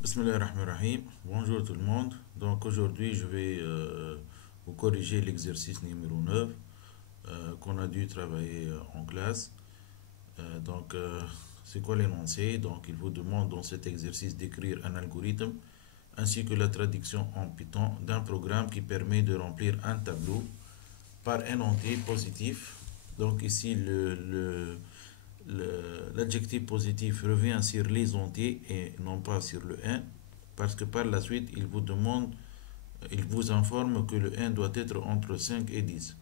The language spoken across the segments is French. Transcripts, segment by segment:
Bismillahirrahmanirrahim. Bonjour tout le monde. Donc aujourd'hui, je vais vous corriger l'exercice numéro 9 qu'on a dû travailler en classe. C'est quoi l'énoncé? Donc il vous demande dans cet exercice d'écrire un algorithme ainsi que la traduction en Python d'un programme qui permet de remplir un tableau par un entier positif. Donc ici, l'adjectif positif revient sur les entiers et non pas sur le 1, parce que par la suite, il vous informe que le 1 doit être entre 5 et 10.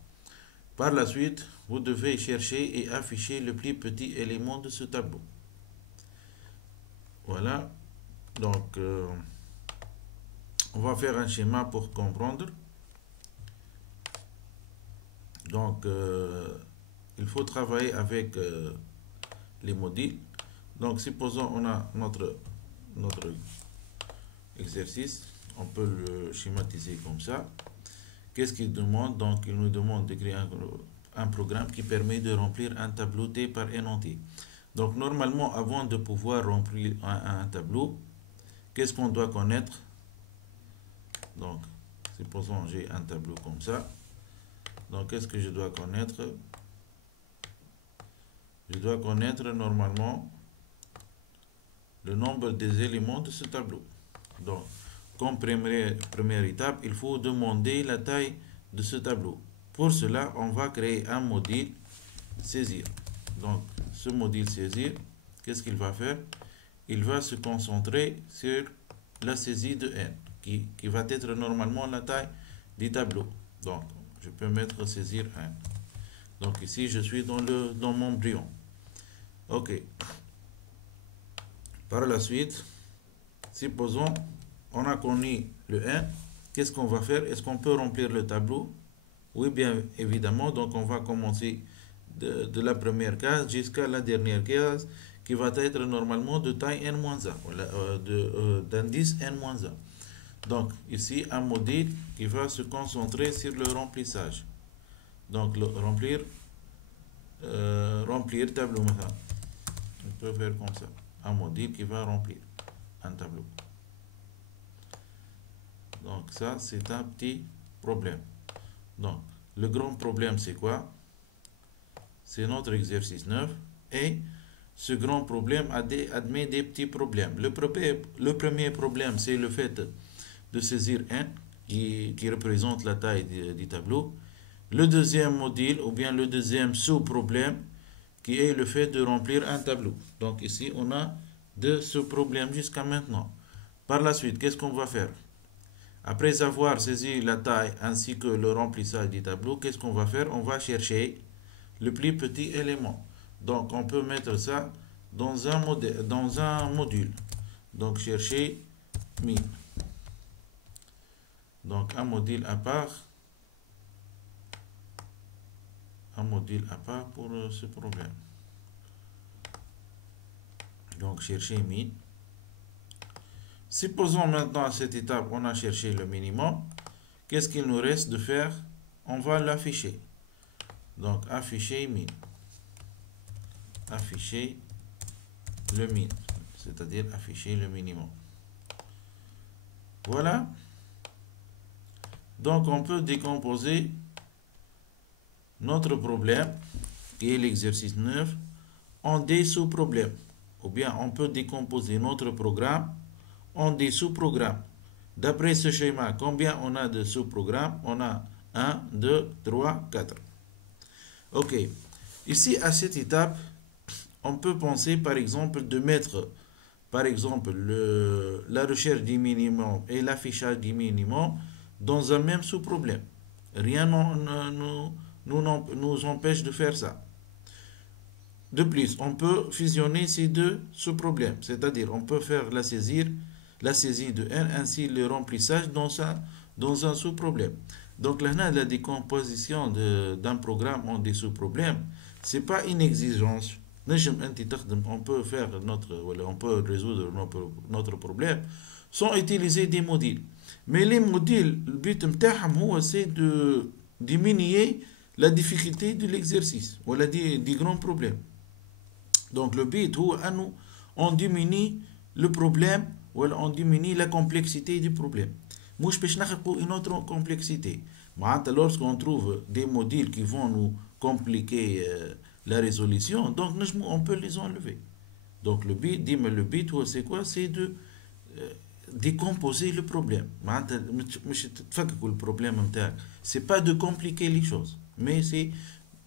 Par la suite, vous devez chercher et afficher le plus petit élément de ce tableau. Voilà. Donc, on va faire un schéma pour comprendre. Donc, il faut travailler avec les modules. Donc, supposons on a notre exercice, on peut le schématiser comme ça. Qu'est-ce qu'il demande? Donc, il nous demande d'écrire un programme qui permet de remplir un tableau T par un entier. Donc, normalement, avant de pouvoir remplir un tableau, qu'est-ce qu'on doit connaître? Donc, supposons j'ai un tableau comme ça. Donc, qu'est-ce que je dois connaître? Je dois connaître normalement le nombre des éléments de ce tableau. Donc, comme première étape, il faut demander la taille de ce tableau. Pour cela, on va créer un module saisir. Donc, ce module saisir, qu'est-ce qu'il va faire? Il va se concentrer sur la saisie de n, qui va être normalement la taille du tableau. Donc, je peux mettre saisir 1. Donc, ici, je suis dans mon embryon. OK. Par la suite, supposons on a connu le 1, qu'est-ce qu'on va faire? Est-ce qu'on peut remplir le tableau? Oui, bien évidemment. Donc, on va commencer de la première case jusqu'à la dernière case qui va être normalement de taille n-1, d'indice n-1. Donc, ici, un module qui va se concentrer sur le remplissage. Donc, remplir tableau. On peut faire comme ça. Un module qui va remplir un tableau. Donc ça, c'est un petit problème. Donc, le grand problème, c'est quoi? C'est notre exercice 9. Et ce grand problème admet des petits problèmes. Le premier problème, c'est le fait de saisir 1, qui représente la taille du tableau. Le deuxième module, ou bien le deuxième sous-problème, qui est le fait de remplir un tableau. Donc ici, on a deux sous-problèmes jusqu'à maintenant. Par la suite, qu'est-ce qu'on va faire? Après avoir saisi la taille ainsi que le remplissage du tableau, qu'est-ce qu'on va faire? On va chercher le plus petit élément. Donc, on peut mettre ça dans un module. Donc, chercher min. Donc, un module à part. Un module à part pour ce problème. Donc, chercher min. Supposons maintenant à cette étape, on a cherché le minimum. Qu'est-ce qu'il nous reste de faire? On va l'afficher. Donc, afficher min. Afficher le min. C'est-à-dire afficher le minimum. Voilà. Donc, on peut décomposer notre problème, qui est l'exercice 9, en des sous-problèmes. Ou bien, on peut décomposer notre programme en des sous-programmes. D'après ce schéma, combien on a de sous-programmes? On a 1, 2, 3, 4. OK. Ici, à cette étape, on peut penser, par exemple, de mettre, par exemple, la recherche du minimum et l'affichage du minimum dans un même sous-problème. Rien nous empêche de faire ça. De plus, on peut fusionner ces deux sous-problèmes. C'est-à-dire, on peut faire la saisie de n ainsi le remplissage dans un sous-problème. Donc là, la décomposition d'un programme en des sous-problèmes, c'est pas une exigence. On peut résoudre notre problème sans utiliser des modules. Mais les modules, le but c'est de diminuer la difficulté de l'exercice ou des grands problèmes. Donc le but, on diminue le problème on diminue la complexité du problème. Moi, je peux une autre complexité. Lorsqu'on trouve des modules qui vont nous compliquer la résolution, donc on peut les enlever. Donc le but, dis-moi le but, c'est quoi? C'est de décomposer le problème. Le problème, c'est pas de compliquer les choses, mais c'est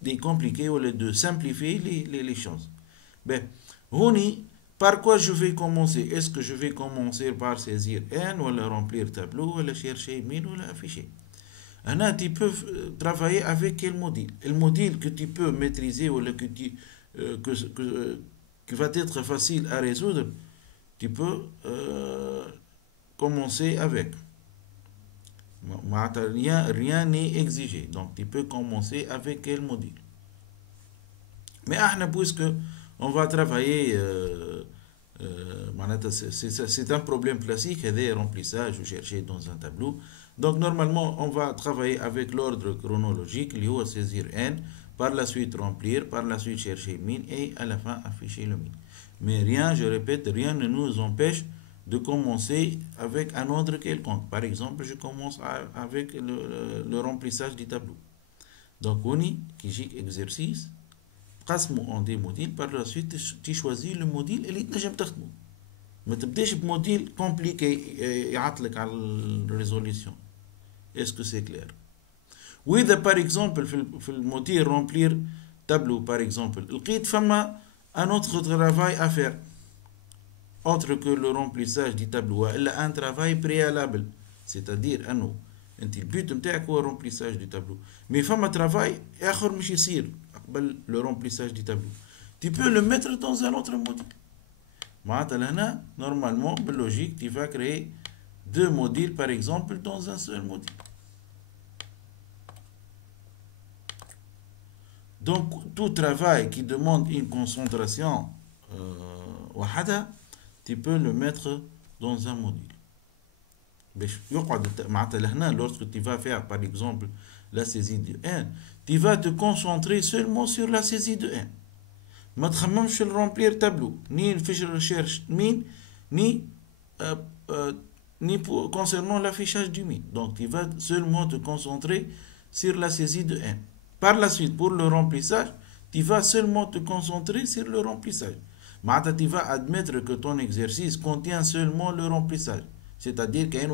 de compliquer ou de simplifier les choses. Ben, par quoi je vais commencer? Est-ce que je vais commencer par saisir N, ou remplir tableau, ou chercher min, ou afficher? Tu peux travailler avec quel module? Le module que tu peux maîtriser ou qui va être facile à résoudre, tu peux commencer avec. Rien n'est exigé. Donc, tu peux commencer avec quel module? Mais puisque on va travailler, c'est un problème classique, des remplissages ou chercher dans un tableau. Donc, normalement, on va travailler avec l'ordre chronologique, lié à saisir N, par la suite remplir, par la suite chercher min et à la fin afficher le min. Mais rien, je répète, rien ne nous empêche de commencer avec un ordre quelconque. Par exemple, je commence avec le remplissage du tableau. Donc, on y, qui exercice, قسمه en des modules, par la suite tu choisis le module اللي تنجم تخدمه. ما تبداش بموديل compliqué يعطلك على الريزوليوشن. Est-ce que c'est clair? وإذا par exemple في الموديل remplir tableau par exemple, لقيت فما un autre travail à faire autre que le remplissage du tableau, il a un travail préalable, c'est-à-dire انه انت البيت نتاعك هو remplissage du tableau, mais فما travail اخر مش يصير قبل le remplissage du tableau. Tu peux le mettre dans un autre module. معناتها normalement بالlogique tu vas créer deux modules par exemple dans un seul module. Donc tout travail qui demande une concentration tu peux le mettre dans un module. Lorsque tu vas faire par exemple la saisie de N, tu vas te concentrer seulement sur la saisie de N. ما تخممش remplir tableau, ni fiche recherche min, ni concernant l'affichage du min. Donc tu vas seulement te concentrer sur la saisie de N. Par la suite, pour le remplissage, tu vas seulement te concentrer sur le remplissage. Tu vas admettre que ton exercice contient seulement le remplissage. C'est-à-dire qu'il y a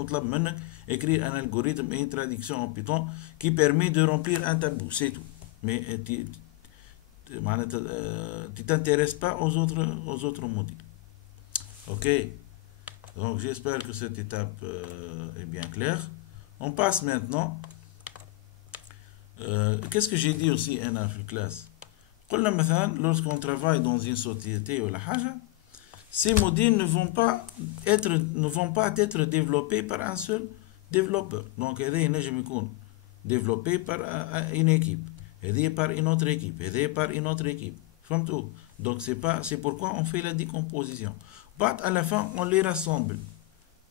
écrire un algorithme et une traduction en Python qui permet de remplir un tableau. C'est tout. Mais tu ne t'intéresses pas aux autres modules. Ok. Donc j'espère que cette étape est bien claire. On passe maintenant. Qu'est-ce que j'ai dit aussi en classe? Lorsqu'on travaille dans une société ou la haja, ces modules ne vont pas être développés par un seul développeur. Donc, ils ne sont développés par une équipe, aidés par une autre équipe, aidés par une autre équipe. Donc, c'est pourquoi on fait la décomposition. À la fin, on les rassemble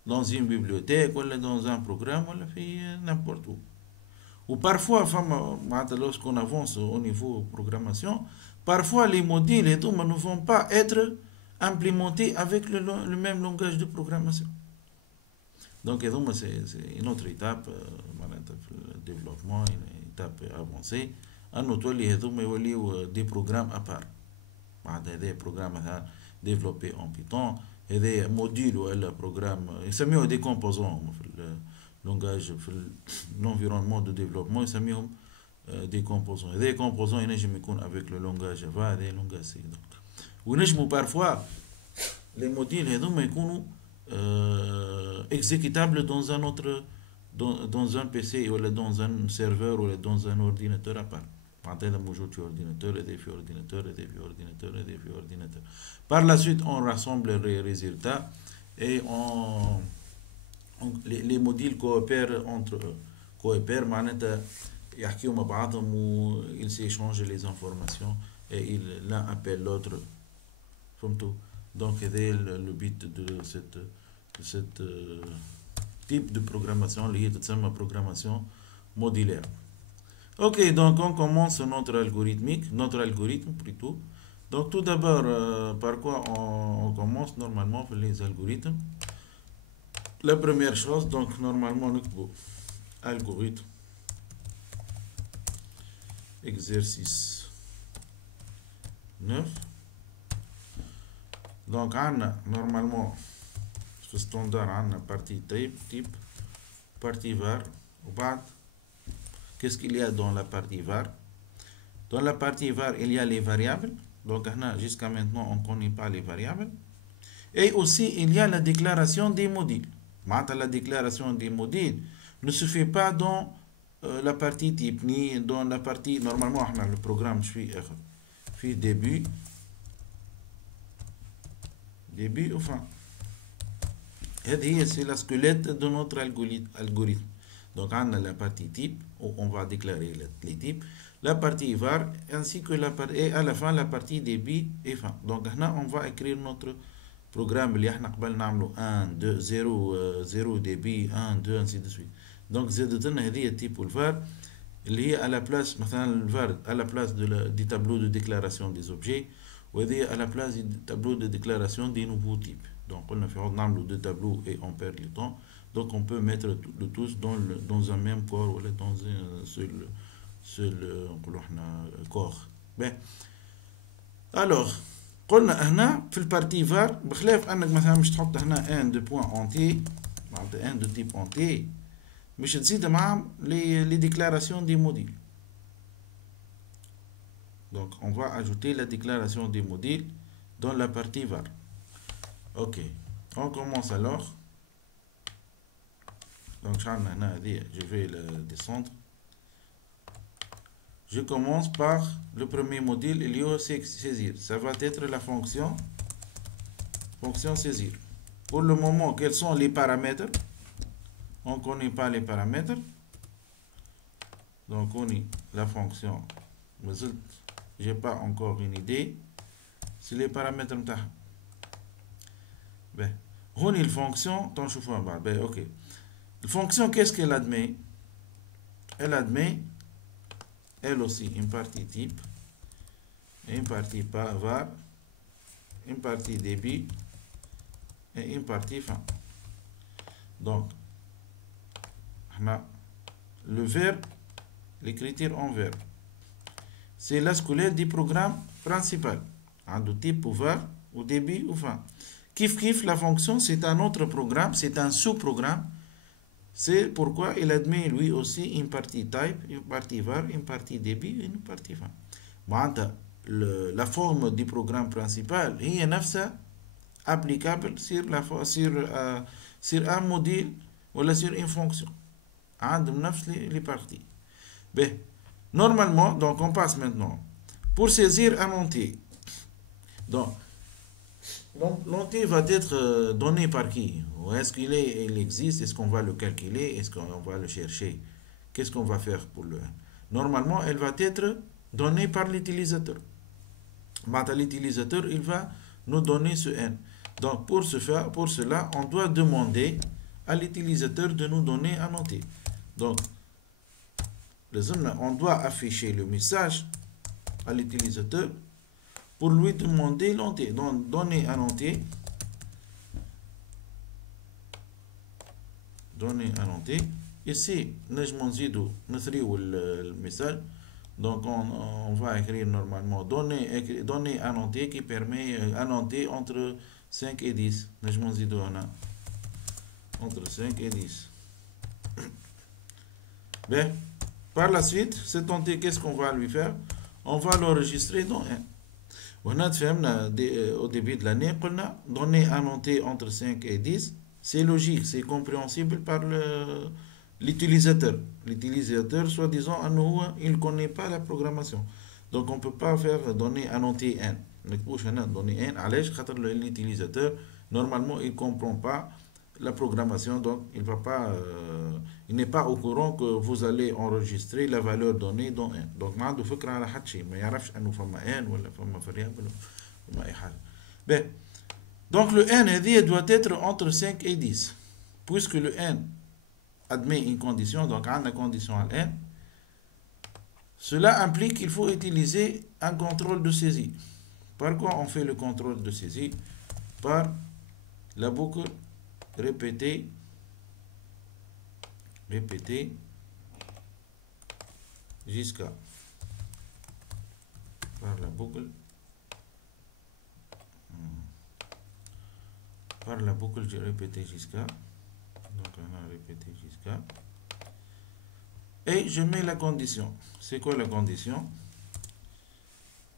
dans une bibliothèque ou dans un programme, on le fait n'importe où. Ou parfois, lorsqu'on avance au niveau programmation, parfois les modules ne vont pas être implémentés avec le même langage de programmation. Donc, c'est une autre étape, le développement, une étape avancée. Des programmes à part. Des programmes développés en Python, et des modules ou le programme, ils des composants. Langage, l'environnement de développement, ils sont des composants. Et des composants, ils sont avec le langage Java et le langage C. Donc, parfois, les modules sont exécutables dans un autre, dans un PC ou dans un serveur ou dans un ordinateur à part. Par la suite, on rassemble les résultats et les modules coopèrent entre eux. Coopèrent, ils s'échangent les informations et l'un appelle l'autre. Donc, c'est le but de cette type de programmation liée à la programmation modulaire. Ok, donc on commence notre algorithme plutôt. Donc tout d'abord, par quoi on commence normalement les algorithmes? La première chose, donc normalement, nous algorithme exercice 9. Donc, on a normalement, ce standard, on a partie type, partie var, ou pas. Qu'est-ce qu'il y a dans la partie var? Dans la partie var, il y a les variables. Donc, jusqu'à maintenant, on ne connaît pas les variables. Et aussi, il y a la déclaration des modules. La déclaration des modules ne se fait pas dans la partie type, ni dans la partie... Normalement, le programme fait début, ou fin. Et c'est la squelette de notre algorithme. Donc, on a la partie type, où on va déclarer les types, la partie var, ainsi que et à la fin, la partie début et fin. Donc, on va écrire notre programme اللي احنا قبل نعملو 1 2 0 0 début 1 2 ainsi de suite. Donc زادت لنا هذه التيب والفار اللي هي à la place مثلا الفار à la place du tableau de déclaration des objets وهذه à la place du tableau de déclaration des nouveaux types. Donc قلنا في عوض نعملو deux tableaux et on perd le temps. Donc on peut mettre le tous dans un même corps ou dans un seul corps. Ben. Alors قلنا هنا في البارتي var بخلاف انك مثلا مش تحط هنا ان دو بوين اونتي معناتها ان دو تيب اونتي مش تزيد معاهم لي ديكلاراسيون دي موديل. Donc on va ajouter la déclaration des modules dans la partie var. Ok, on commence alors. Donc je vais le descendre. Je commence par le premier module, il y a saisir. Ça va être la fonction saisir. Pour le moment, quels sont les paramètres? On ne connaît pas les paramètres. Donc, on est la fonction. Je n'ai pas encore une idée. C'est les paramètres. Ben, on est la fonction. Ben, ok. La fonction, qu'est-ce qu'elle admet? Elle admet elle aussi une partie type, une partie var, une partie début et une partie fin. Donc, on a le verbe, l'écriture en verbe. C'est la squelette du programme principal. Un de type ou var, ou début ou fin. Kif, la fonction, c'est un autre programme, c'est un sous-programme. C'est pourquoi il admet lui aussi une partie type, une partie var, une partie début et une partie fin. La forme du programme principal est applicable sur un module ou sur une fonction. Les parties. Ben, normalement, donc on passe maintenant. Pour saisir un entier. Donc, l'entier va être donné par qui? Est-ce qu'il existe? Est-ce qu'on va le calculer? Est-ce qu'on va le chercher? Qu'est-ce qu'on va faire pour le n? Normalement, elle va être donnée par l'utilisateur. L'utilisateur, il va nous donner ce n. Donc, pour cela, on doit demander à l'utilisateur de nous donner un entier. Donc, on doit afficher le message à l'utilisateur pour lui demander l'entier. Donc, donner un entier. Donner un entier. Ici, le message. Donc, on va écrire normalement donner un entier qui permet un entier entre 5 et 10. Entre 5 et 10. Bien, par la suite, cet entier, qu'est-ce qu'on va lui faire? On va l'enregistrer dans un. On a fait au début de l'année, on a donné un entier entre 5 et 10. C'est logique, c'est compréhensible par l'utilisateur. L'utilisateur, soi-disant, il ne connaît pas la programmation. Donc, on ne peut pas faire donner un entier n. Donner n à l'aise, l'utilisateur, normalement, il ne comprend pas la programmation. Donc, il n'est pas au courant que vous allez enregistrer la valeur donnée dans n. Donc, il ne faut pas n ou variable. Bien. Donc le n doit être entre 5 et 10. Puisque le n admet une condition, donc on a la condition à n, cela implique qu'il faut utiliser un contrôle de saisie. Par quoi on fait le contrôle de saisie? Par la boucle répétée répéter jusqu'à par la boucle j'ai répété jusqu'à, donc on a répété jusqu'à, et je mets la condition. C'est quoi la condition?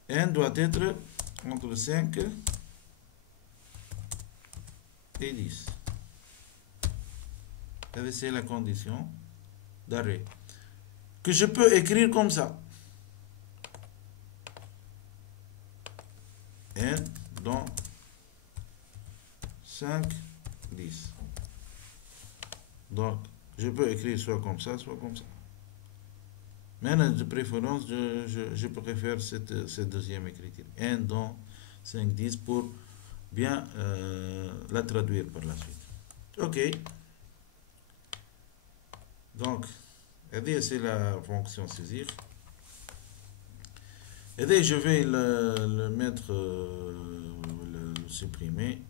N doit être entre 5 et 10. C'est la condition d'arrêt que je peux écrire comme ça. N dans 5, 10. Donc, je peux écrire soit comme ça, soit comme ça. Mais de préférence, je préfère cette deuxième écriture. N dans 5, 10 pour bien la traduire par la suite. OK. Donc, c'est la fonction saisir. Je vais le mettre, le supprimer.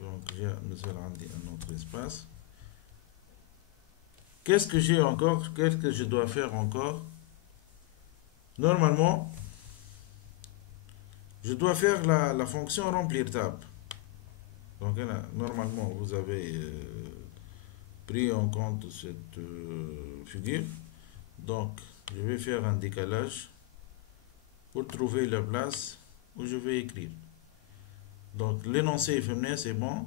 Donc, nous allons un autre espace. Qu'est-ce que j'ai encore? Qu'est-ce que je dois faire encore? Normalement, je dois faire la fonction remplir table. Donc, là, normalement, vous avez pris en compte cette figure. Donc, je vais faire un décalage pour trouver la place où je vais écrire. Donc, l'énoncé féminin, c'est bon.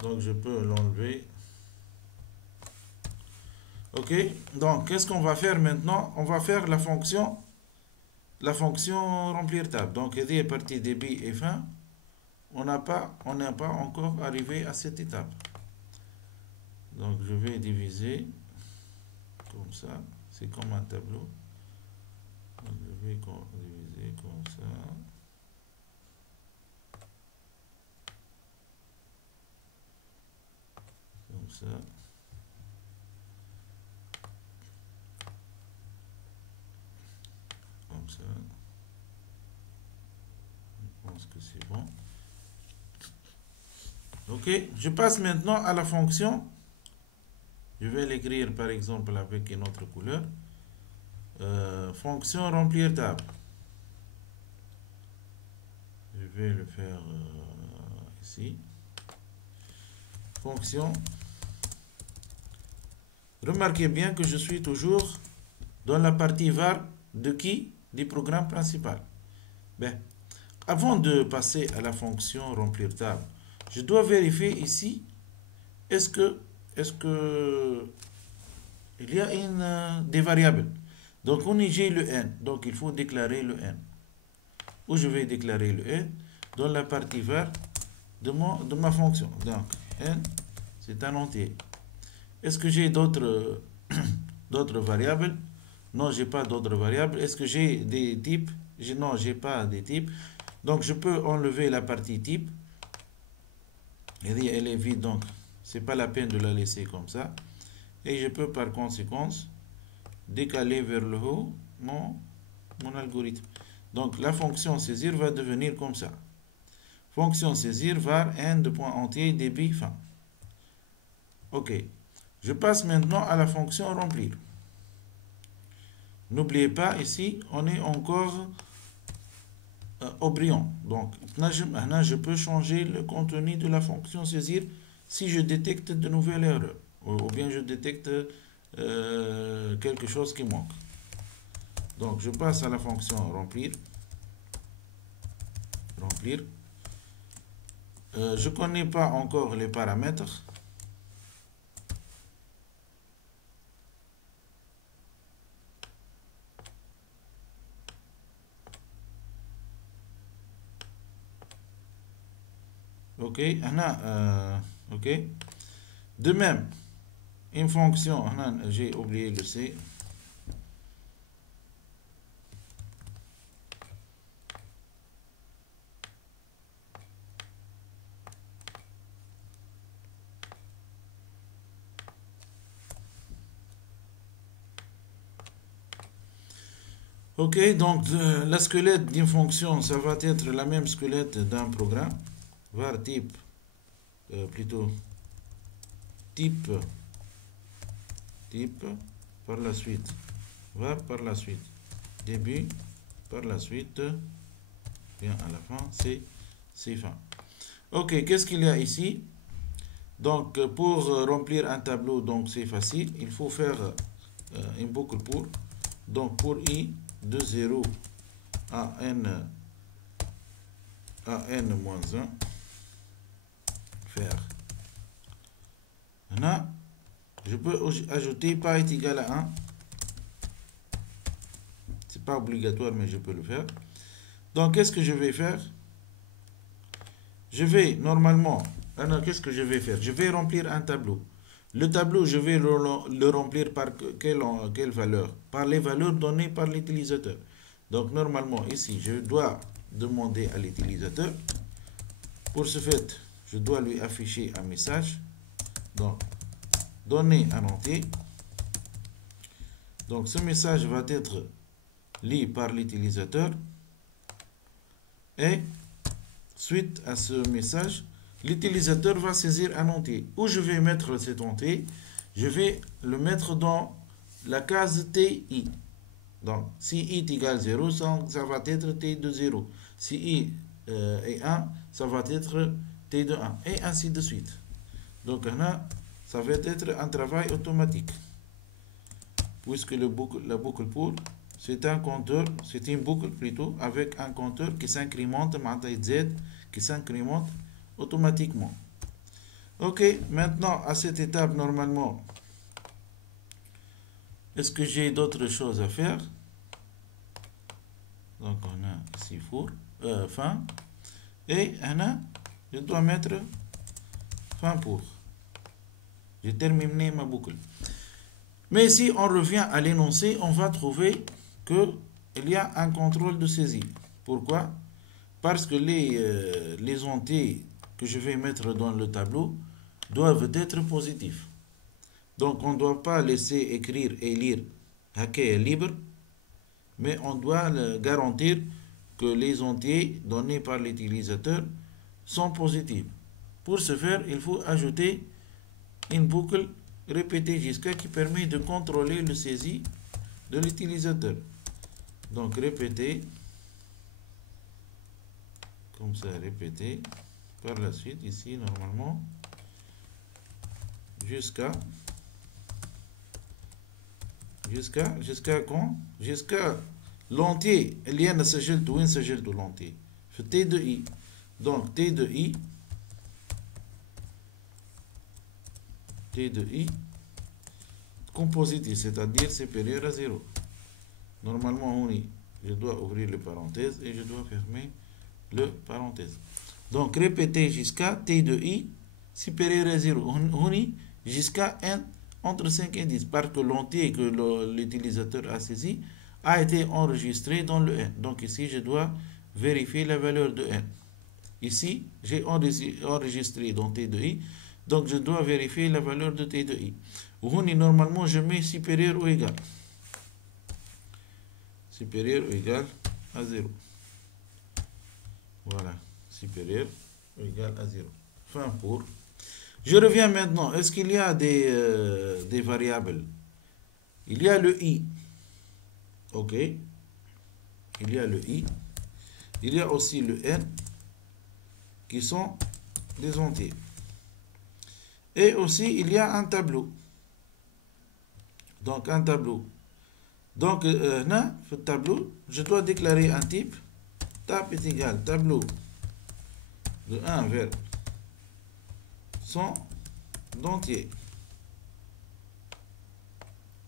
Donc, je peux l'enlever. OK. Donc, qu'est-ce qu'on va faire maintenant? On va faire la fonction remplir table. Donc, à partir début et fin, on n'a pas encore arrivé à cette étape. Donc, je vais diviser comme ça. C'est comme un tableau. Donc, je vais diviser comme ça. Comme ça. Comme ça. Je pense que c'est bon. OK. Je passe maintenant à la fonction. Je vais l'écrire par exemple avec une autre couleur. Fonction remplir table. Je vais le faire ici. Fonction. Remarquez bien que je suis toujours dans la partie var de qui? Du programme principal. Ben, avant de passer à la fonction remplir table, je dois vérifier ici, est-ce que il y a des variables. Donc, on y j'ai le n. Donc, il faut déclarer le n. Où je vais déclarer le n? Dans la partie var de ma fonction. Donc, n, c'est un entier. Est-ce que j'ai d'autres variables? Non, j'ai pas d'autres variables. Est-ce que j'ai des types? Non, j'ai pas des types. Donc, je peux enlever la partie type. Elle est vide, donc c'est pas la peine de la laisser comme ça. Et je peux par conséquence décaler vers le haut mon algorithme. Donc, la fonction saisir va devenir comme ça. Fonction saisir var n de point entier début fin. OK. Je passe maintenant à la fonction remplir. N'oubliez pas, ici, on est encore au brillant. Donc, maintenant, je peux changer le contenu de la fonction saisir si je détecte de nouvelles erreurs. Ou bien je détecte quelque chose qui manque. Donc, je passe à la fonction remplir. Remplir. Je ne connais pas encore les paramètres. OK. OK. De même, une fonction, j'ai oublié le C. OK, donc la squelette d'une fonction, ça va être la même squelette d'un programme. Var type, plutôt type par la suite, var par la suite, début par la suite, bien à la fin, c'est fin. Ok, qu'est-ce qu'il y a ici? Donc, pour remplir un tableau, donc c'est facile, il faut faire une boucle pour. Donc, pour i de 0 à n moins 1, faire. Maintenant, je peux ajouter pas est égal à 1. C'est pas obligatoire, mais je peux le faire. Donc, qu'est-ce que je vais faire? Je vais normalement, qu'est-ce que je vais faire? Je vais remplir un tableau. Le tableau, je vais le remplir par quelle valeur? Par les valeurs données par l'utilisateur. Donc, normalement, ici, je dois demander à l'utilisateur. Pour ce fait, je dois lui afficher un message. Donc, donner un entier. Donc, ce message va être lu par l'utilisateur. Et suite à ce message, l'utilisateur va saisir un entier. Où je vais mettre cet entier? Je vais le mettre dans la case TI. Donc, si i est égal à 0, ça va être t de 0. Si i est 1, ça va être t de 1. Et ainsi de suite. Donc, là, ça va être un travail automatique. Puisque la boucle pour, c'est un compteur, c'est une boucle plutôt, avec un compteur qui s'incrémente, z, qui s'incrémente automatiquement. Ok, maintenant, à cette étape, normalement, est-ce que j'ai d'autres choses à faire? Donc, on a ici fin. Et je dois mettre fin pour. J'ai terminé ma boucle. Mais si on revient à l'énoncé, on va trouver qu'il y a un contrôle de saisie. Pourquoi? Parce que les entiers que je vais mettre dans le tableau doivent être positifs. Donc, on ne doit pas laisser écrire et lire hacker libre, mais on doit garantir que les entiers donnés par l'utilisateur sont positifs. Pour ce faire, il faut ajouter une boucle répétée jusqu'à qui permet de contrôler le saisie de l'utilisateur. Donc, répéter, comme ça, répéter, par la suite, ici, normalement, jusqu'à quand? Jusqu'à l'entier. Il y a un sagel de l'entier. T de i. Donc, T de i, compositif, c'est-à-dire supérieur à 0. Normalement, je dois ouvrir le parenthèse et je dois fermer le parenthèse. Donc, répéter jusqu'à T de i supérieur à 0. Jusqu'à n entre 5 et 10. Parce que l'entier que l'utilisateur a saisi a été enregistré dans le n. Donc, ici, je dois vérifier la valeur de n. Ici, j'ai enregistré dans T de i. Donc, je dois vérifier la valeur de T de i. Normalement, je mets supérieur ou égal. Supérieur ou égal à 0. Voilà. Supérieur ou égal à 0. Fin pour. Je reviens maintenant. Est-ce qu'il y a des variables? Il y a le i. OK. Il y a le i. Il y a aussi le n qui sont des entiers. Et aussi, il y a un tableau. Donc, un tableau. Donc, là, ce tableau, je dois déclarer un type. Tab est égal tableau de 1 vers 100 d'entier.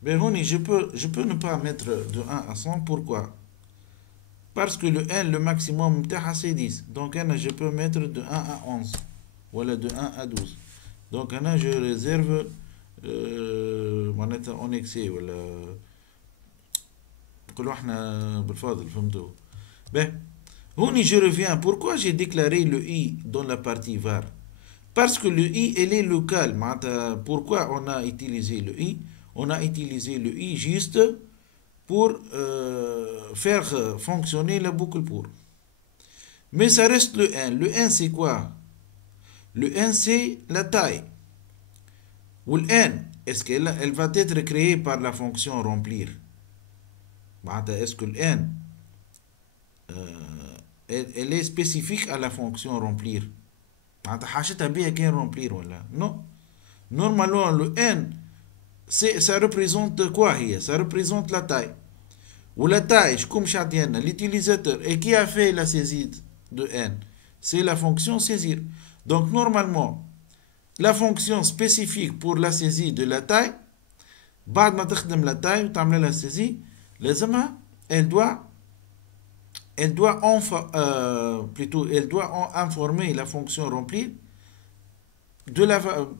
Mais je peux ne pas mettre de 1 à 100. Pourquoi? Parce que le n, le maximum, c'est 10. Donc, je peux mettre de 1 à 11. Voilà, de 1 à 12. Donc, je réserve en excès. Voilà. Ben, je reviens. Pourquoi j'ai déclaré le i dans la partie var? Parce que le i, elle est local. Pourquoi on a utilisé le i? On a utilisé le i juste pour faire fonctionner la boucle pour. Mais ça reste le n. Le n, c'est quoi? Le n, c'est la taille. Ou n, est-ce qu'elle va être créée par la fonction remplir? Est-ce que le n elle est spécifique à la fonction remplir? حاجتها بيها كان remplir ولا non? Normalement le n ça représente quoi هي? Ça représente la taille. Ou la taille, comme chatienne, l'utilisateur, et qui a fait la saisie de n? C'est la fonction saisir. Donc normalement, la fonction spécifique pour la saisie de la taille, بعد ما تخدم la taille وتعمل la saisie, لازمها elle doit informer la fonction remplie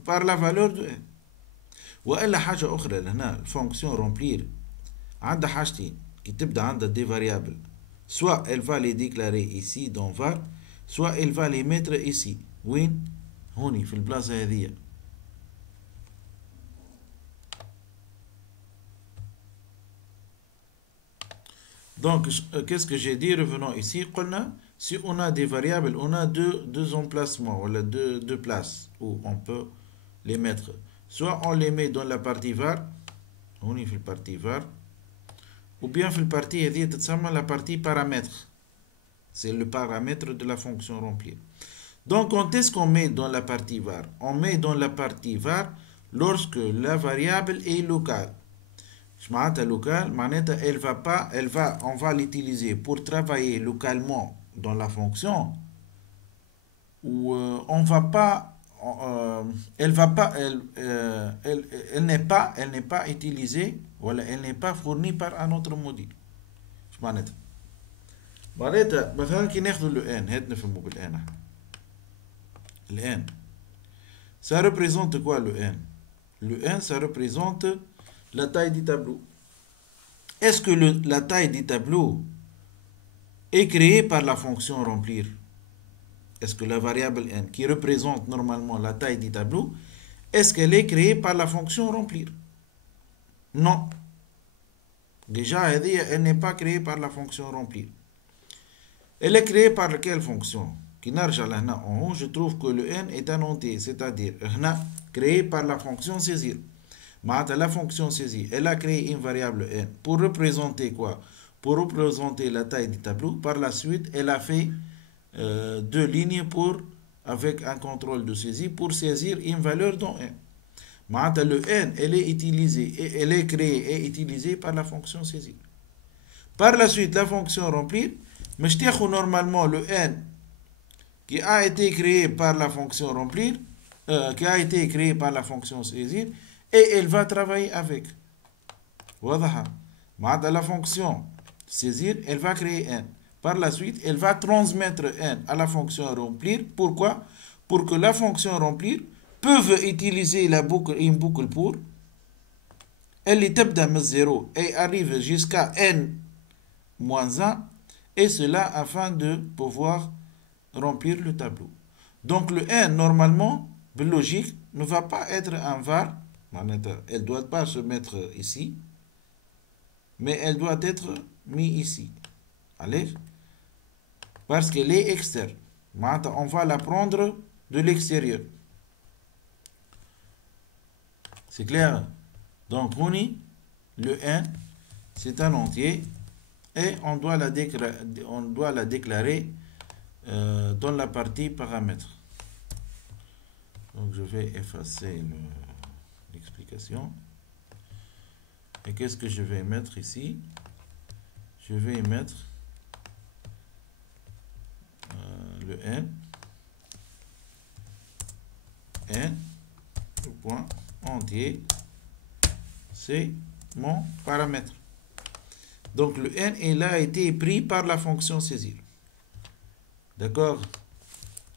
par la valeur de n. وإلا حاجة أخرى هنا الفونكسيون remplir عندها حاجتين qui تبدا عندها des variables, soit elle va les déclarer ici dans var, soit elle va les mettre ici وين هوني في البلاصة هذه. Donc, qu'est-ce que j'ai dit? Revenons ici. Si on a des variables, on a deux emplacements, voilà, deux places où on peut les mettre. Soit on les met dans la partie var, on y fait la partie var, ou bien fait la partie, la partie paramètre. C'est le paramètre de la fonction remplir. Donc, quand est-ce qu'on met dans la partie var? On met dans la partie var lorsque la variable est locale. Local, on va l'utiliser pour travailler localement dans la fonction, ou on va pas, elle n'est pas utilisée, voilà, elle n'est pas fournie par un autre module. مثلا كي ناخذ le n, هات نفهمو بالان. Le n, ça représente quoi le n? Le n, ça représente la taille du tableau. Est-ce que la taille du tableau est créée par la fonction remplir? Est-ce que la variable n, qui représente normalement la taille du tableau, est-ce qu'elle est créée par la fonction remplir? Non. Déjà, elle n'est pas créée par la fonction remplir. Elle est créée par quelle fonction? Qui n'arrive là en haut, je trouve que le n est annoté, c'est-à-dire créé par la fonction saisir. La fonction saisie, elle a créé une variable n pour représenter quoi? Pour représenter la taille du tableau. Par la suite, elle a fait deux lignes avec un contrôle de saisie pour saisir une valeur dans n. Le n, elle est utilisée, elle est créée et utilisée par la fonction saisie. Par la suite, la fonction remplir, mais je dis normalement le n qui a été créé par la fonction remplir, qui a été créé par la fonction saisir, et elle va travailler avec. Voilà. La fonction saisir, elle va créer n. Par la suite, elle va transmettre n à la fonction remplir. Pourquoi? Pour que la fonction remplir peut utiliser une boucle pour. Elle est de 0 et arrive jusqu'à n-1, et cela afin de pouvoir remplir le tableau. Donc le n, normalement, logique, ne va pas être un var. Elle ne doit pas se mettre ici, mais elle doit être mise ici. Allez? Parce qu'elle est externe. On va la prendre de l'extérieur. C'est clair? Donc, le n, c'est un entier et on doit la déclarer dans la partie paramètres. Donc, je vais effacer l'explication. Et qu'est-ce que je vais mettre ici? Je vais mettre le n, le point entier, c'est mon paramètre. Donc le n, il a été pris par la fonction saisir. D'accord?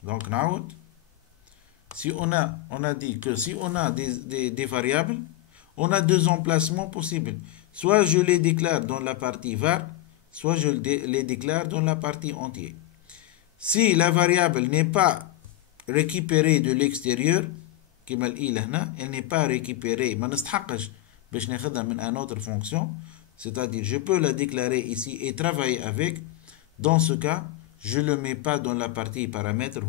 Donc, now, si on a dit que si on a des variables, on a deux emplacements possibles. Soit je les déclare dans la partie var, soit je les déclare dans la partie entier. Si la variable n'est pas récupérée de l'extérieur, elle n'est pas récupérée, من une autre fonction, c'est-à-dire je peux la déclarer ici et travailler avec. Dans ce cas, je ne le mets pas dans la partie paramètre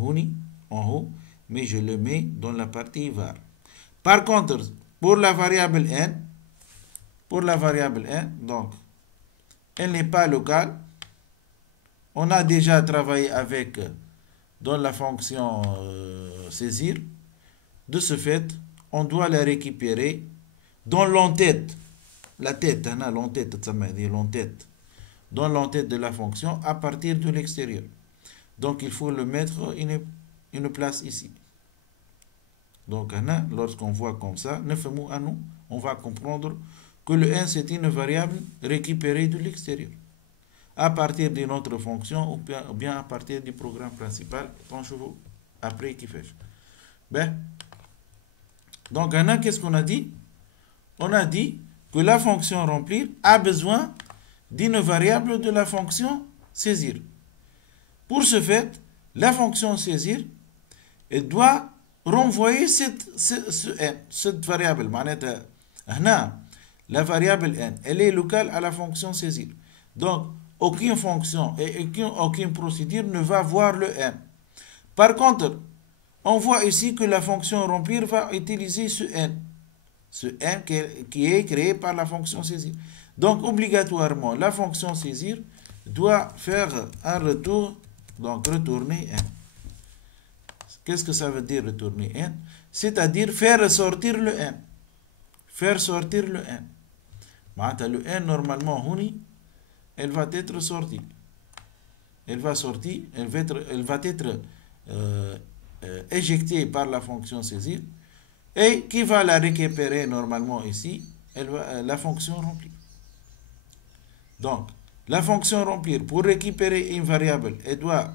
en haut, mais je le mets dans la partie var. Par contre, pour la variable n, donc, elle n'est pas locale. On a déjà travaillé avec dans la fonction saisir. De ce fait, on doit la récupérer dans l'entête. La tête, l'entête, dans l'entête de la fonction à partir de l'extérieur. Donc, il faut le mettre une place ici. Donc, lorsqu'on voit comme ça, on va comprendre que le n c'est une variable récupérée de l'extérieur à partir de notre fonction ou bien à partir du programme principal, après qui fait. Ben, donc, qu'est-ce qu'on a dit? On a dit que la fonction remplir a besoin d'une variable de la fonction saisir. Pour ce fait, la fonction saisir elle doit renvoyer cette variable. La variable n, elle est locale à la fonction saisir. Donc, aucune fonction et aucune procédure ne va voir le n. Par contre, on voit ici que la fonction remplir va utiliser ce n. Ce n qui est créé par la fonction saisir. Donc, obligatoirement, la fonction saisir doit faire un retour, donc retourner n. Qu'est-ce que ça veut dire retourner n? C'est-à-dire faire ressortir le n. Faire sortir le n. Le n, normalement, elle va être sortie. Elle va être éjectée par la fonction saisir. Et qui va la récupérer normalement ici? La fonction remplir. Donc, la fonction remplir, pour récupérer une variable, elle doit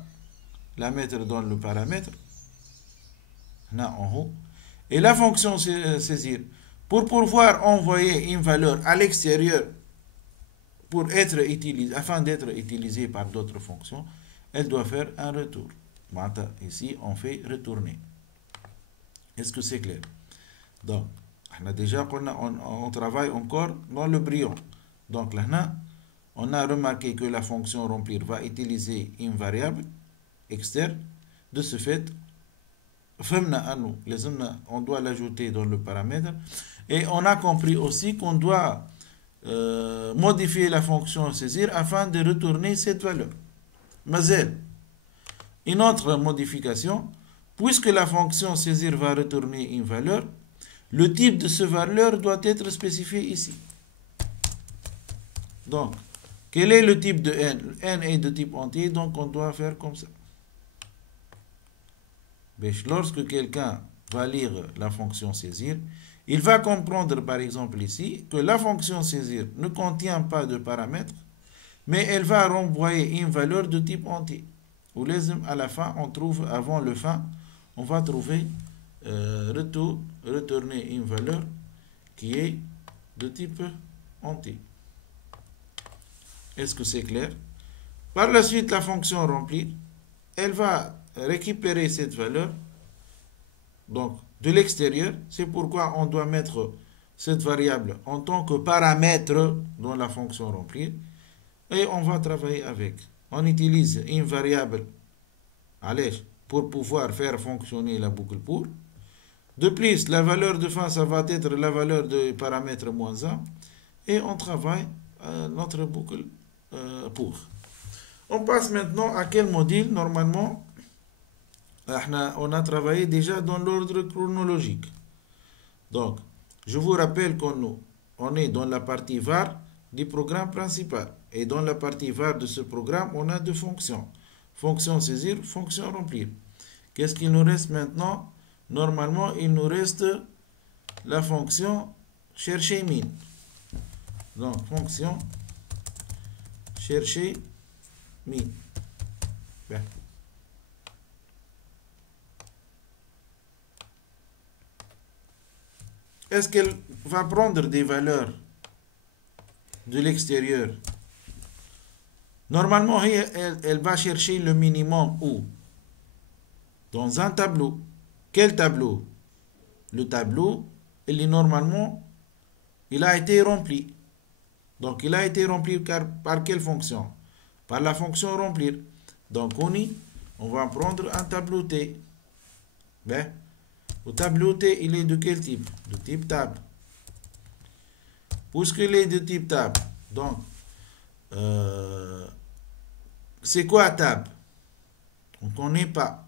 la mettre dans le paramètre, là en haut. Et la fonction saisir, pour pouvoir envoyer une valeur à l'extérieur, pour être utilisée, afin d'être utilisée par d'autres fonctions, elle doit faire un retour. Ici, on fait retourner. Est-ce que c'est clair? Donc, on travaille encore dans le brillant. Donc là, on a remarqué que la fonction remplir va utiliser une variable externe. De ce fait, on doit l'ajouter dans le paramètre. Et on a compris aussi qu'on doit modifier la fonction saisir afin de retourner cette valeur. Mais une autre modification, puisque la fonction saisir va retourner une valeur, le type de ce valeur doit être spécifié ici. Donc, quel est le type de n? N est de type entier, donc on doit faire comme ça. Lorsque quelqu'un va lire la fonction saisir, il va comprendre par exemple ici que la fonction saisir ne contient pas de paramètres, mais elle va renvoyer une valeur de type entier. Ou à la fin, on trouve, avant le fin, on va trouver retourner une valeur qui est de type entier. Est-ce que c'est clair? Par la suite, la fonction remplir, elle va récupérer cette valeur donc de l'extérieur. C'est pourquoi on doit mettre cette variable en tant que paramètre dans la fonction remplir et on va travailler avec. On utilise une variable pour pouvoir faire fonctionner la boucle pour. De plus, la valeur de fin, ça va être la valeur de paramètre -1 et on travaille notre boucle pour. On passe maintenant à quel module? Normalement, on a travaillé déjà dans l'ordre chronologique. Donc, je vous rappelle qu'on est dans la partie var du programme principal. Et dans la partie var de ce programme, on a deux fonctions. Fonction saisir, fonction remplir. Qu'est-ce qu'il nous reste maintenant? Normalement, il nous reste la fonction chercher min. Donc, fonction chercher min. Bien. Est-ce qu'elle va prendre des valeurs de l'extérieur? Normalement, elle va chercher le minimum où? Dans un tableau. Quel tableau? Le tableau, normalement, il a été rempli. Donc, il a été rempli par quelle fonction? Par la fonction remplir. Donc, on va prendre un tableau T. Bien. Le tableau T, il est de quel type? De type tab. Puisqu'il est de type tab, donc, c'est quoi tab? On ne connaît pas.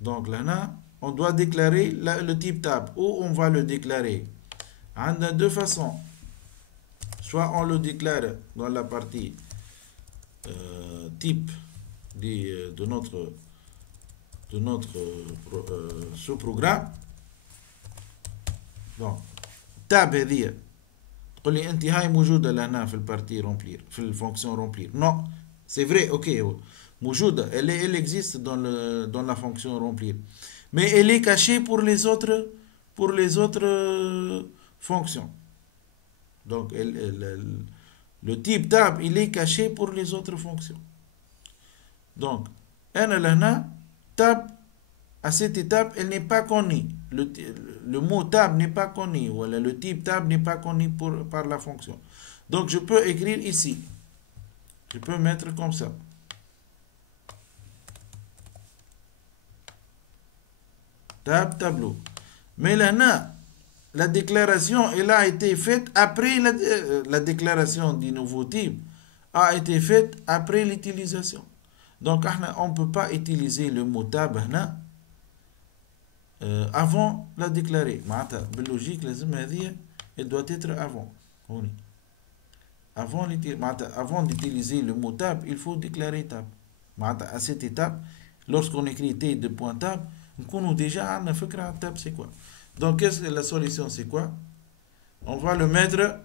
Donc là, on doit déclarer le type tab. Où on va le déclarer? On a deux façons. Soit on le déclare dans la partie type de notre sous-programme. Donc, tab هذه تقول لي انت هاي موجوده لهنا في البارتي remplir في الفونكسيون remplir. Non, c'est vrai, ok, موجوده, elle existe dans la fonction remplir, mais elle est cachée pour les autres fonctions. Donc le type tab, il est caché pour les autres fonctions. Donc tab, à cette étape, elle n'est pas connue. Le mot tab n'est pas connu. Voilà, le type tab n'est pas connu par la fonction. Donc je peux écrire ici. Je peux mettre comme ça. Tab, tableau. Mais là, la déclaration, elle a été faite après la déclaration du nouveau type a été faite après l'utilisation. Donc, on ne peut pas utiliser le mot tab avant la déclarer. La logique, elle doit être avant. Avant d'utiliser le mot tab, il faut déclarer tab. À cette étape, lorsqu'on écrit t de point tab, on a déjà un tab, c'est quoi? Donc, qu'est-ce que la solution, c'est quoi? On va le mettre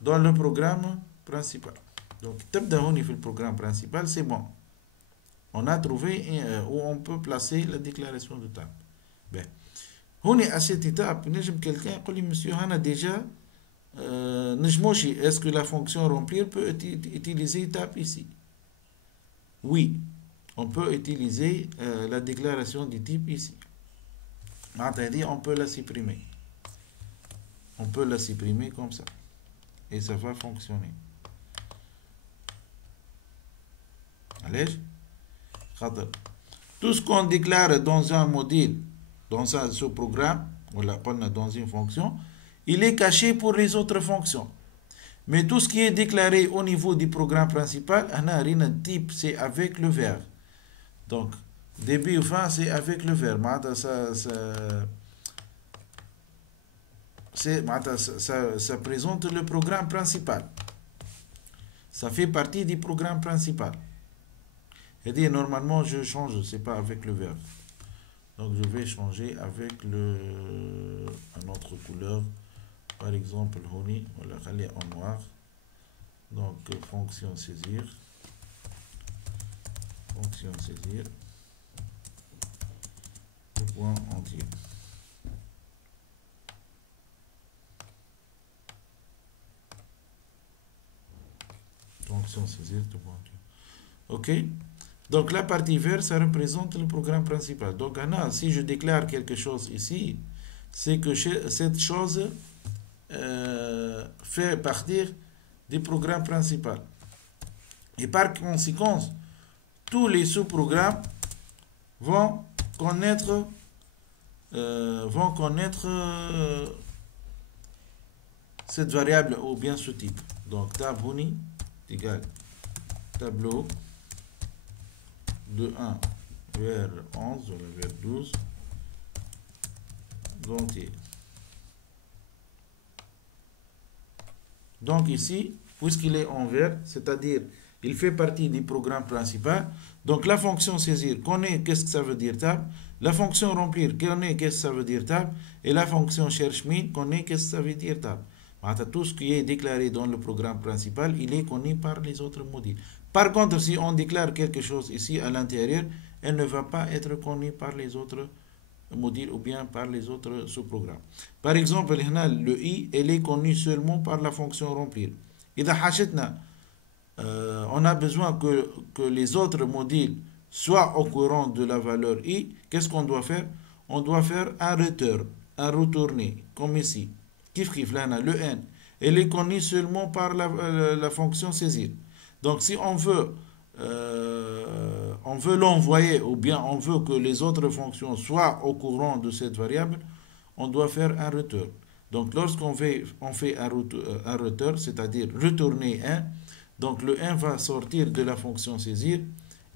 dans le programme principal. Donc, le programme principal, c'est bon. On a trouvé où on peut placer la déclaration de tab. Ben, à cette étape, quelqu'un dit, monsieur, on a déjà, est-ce que la fonction remplir peut utiliser tab ici? Oui, on peut utiliser la déclaration du type ici. On peut la supprimer. On peut la supprimer comme ça. Et ça va fonctionner. Allez? Tout ce qu'on déclare dans un module, dans un sous-programme, dans une fonction, il est caché pour les autres fonctions. Mais tout ce qui est déclaré au niveau du programme principal, type, c'est avec le verbe. Donc, début ou fin, c'est avec le verbe. Ça présente le programme principal. Ça fait partie du programme principal. Et dit normalement je change, c'est pas avec le verbe. Donc je vais changer avec une autre couleur. Par exemple, Honi, on l'a calé en noir. Donc fonction saisir. Fonction saisir. Le point entier. Fonction saisir, tout point entier. Ok? Donc la partie verte, ça représente le programme principal. Donc si je déclare quelque chose ici, c'est que cette chose fait partir du programme principal. Et par conséquent, tous les sous-programmes vont connaître cette variable ou bien ce type. Donc tab huni égale tableau de 1 vers 11 ou vers 12 d'entier. Donc ici, puisqu'il est en vert, c'est-à-dire il fait partie du programme principal, donc la fonction saisir connaît qu'est-ce que ça veut dire tab, la fonction remplir connaît qu'est-ce que ça veut dire tab, et la fonction cherche min connaît qu'est-ce que ça veut dire tab. Tout ce qui est déclaré dans le programme principal, il est connu par les autres modules. Par contre, si on déclare quelque chose ici à l'intérieur, elle ne va pas être connue par les autres modules ou bien par les autres sous-programmes. Par exemple, le i, elle est connue seulement par la fonction remplir. Et on a besoin que les autres modules soient au courant de la valeur i. Qu'est-ce qu'on doit faire? On doit faire un return, un retourner, comme ici. Le n, elle est connue seulement par la fonction saisir. Donc si on veut on veut l'envoyer ou bien on veut que les autres fonctions soient au courant de cette variable, on doit faire un return. Donc lorsqu'on fait un return, c'est-à-dire retourner 1, donc le 1 va sortir de la fonction saisir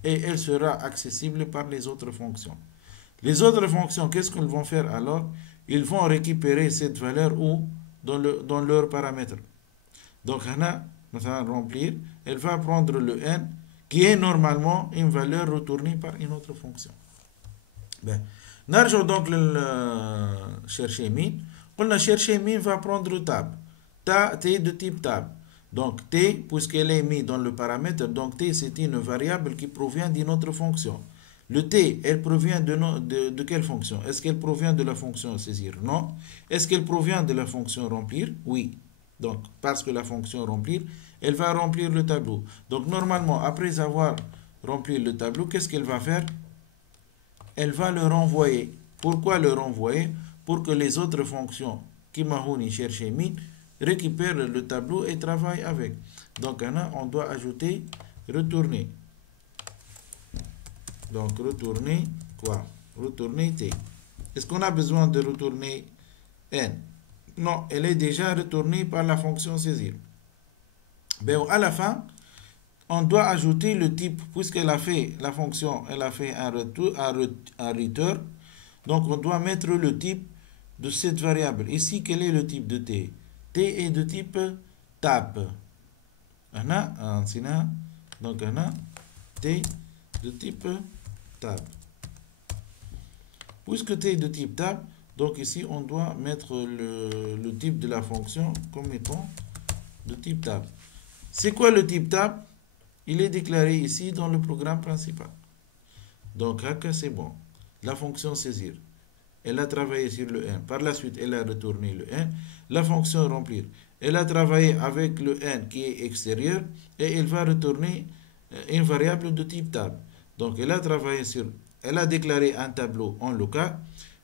et elle sera accessible par les autres fonctions. Les autres fonctions, qu'est-ce qu'ils vont faire alors? Ils vont récupérer cette valeur où? Dans leur paramètre. Donc, remplir, elle va prendre le n qui est normalement une valeur retournée par une autre fonction. Ben, نرجع donc chercher min. On chercher min va prendre tab. T de type tab. Donc t, puisqu'elle est mise dans le paramètre, donc t c'est une variable qui provient d'une autre fonction. Le t, elle provient de quelle fonction? Est-ce qu'elle provient de la fonction saisir? Non. Est-ce qu'elle provient de la fonction remplir? Oui. Donc, parce que la fonction remplir, elle va remplir le tableau. Donc, normalement, après avoir rempli le tableau, qu'est-ce qu'elle va faire? Elle va le renvoyer. Pourquoi le renvoyer? Pour que les autres fonctions qui m'ont cherché min récupèrent le tableau et travaillent avec. Donc, on doit ajouter retourner. Donc, retourner quoi? Retourner t. Est-ce qu'on a besoin de retourner n? Non, elle est déjà retournée par la fonction saisir. Ben, à la fin, on doit ajouter le type, puisqu'elle a fait la fonction, elle a fait un return. Donc, on doit mettre le type de cette variable. Ici, quel est le type de t? T est de type tab. Donc, t de type tab. Puisque t est de type tab, donc ici, on doit mettre le type de la fonction comme étant de type tab. C'est quoi le type tab? Il est déclaré ici dans le programme principal. Donc, c'est bon. La fonction saisir, elle a travaillé sur le 1. Par la suite, elle a retourné le 1. La fonction remplir, elle a travaillé avec le n qui est extérieur et elle va retourner une variable de type tab. Donc, elle a travaillé sur, elle a déclaré un tableau en local.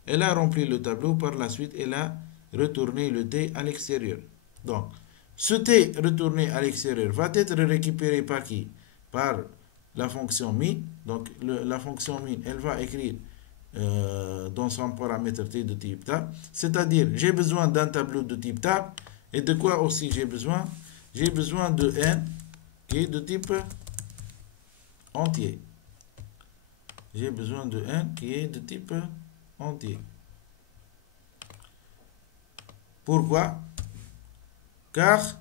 Elle a rempli le tableau. Par la suite, elle a retourné le t à l'extérieur. Donc, ce t retourné à l'extérieur va être récupéré par qui? Par la fonction min. Donc, la fonction min, elle va écrire dans son paramètre t de type tab. C'est-à-dire, j'ai besoin d'un tableau de type tab. Et de quoi aussi j'ai besoin? J'ai besoin de n qui est de type entier. J'ai besoin de n qui est de type entier. Pourquoi? Car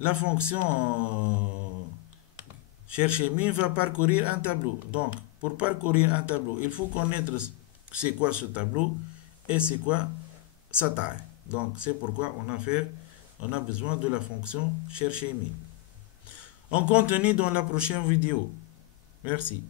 la fonction chercher min va parcourir un tableau. Donc, pour parcourir un tableau, il faut connaître c'est quoi ce tableau et c'est quoi sa taille. Donc, c'est pourquoi on a besoin de la fonction chercher min. On continue dans la prochaine vidéo. Merci.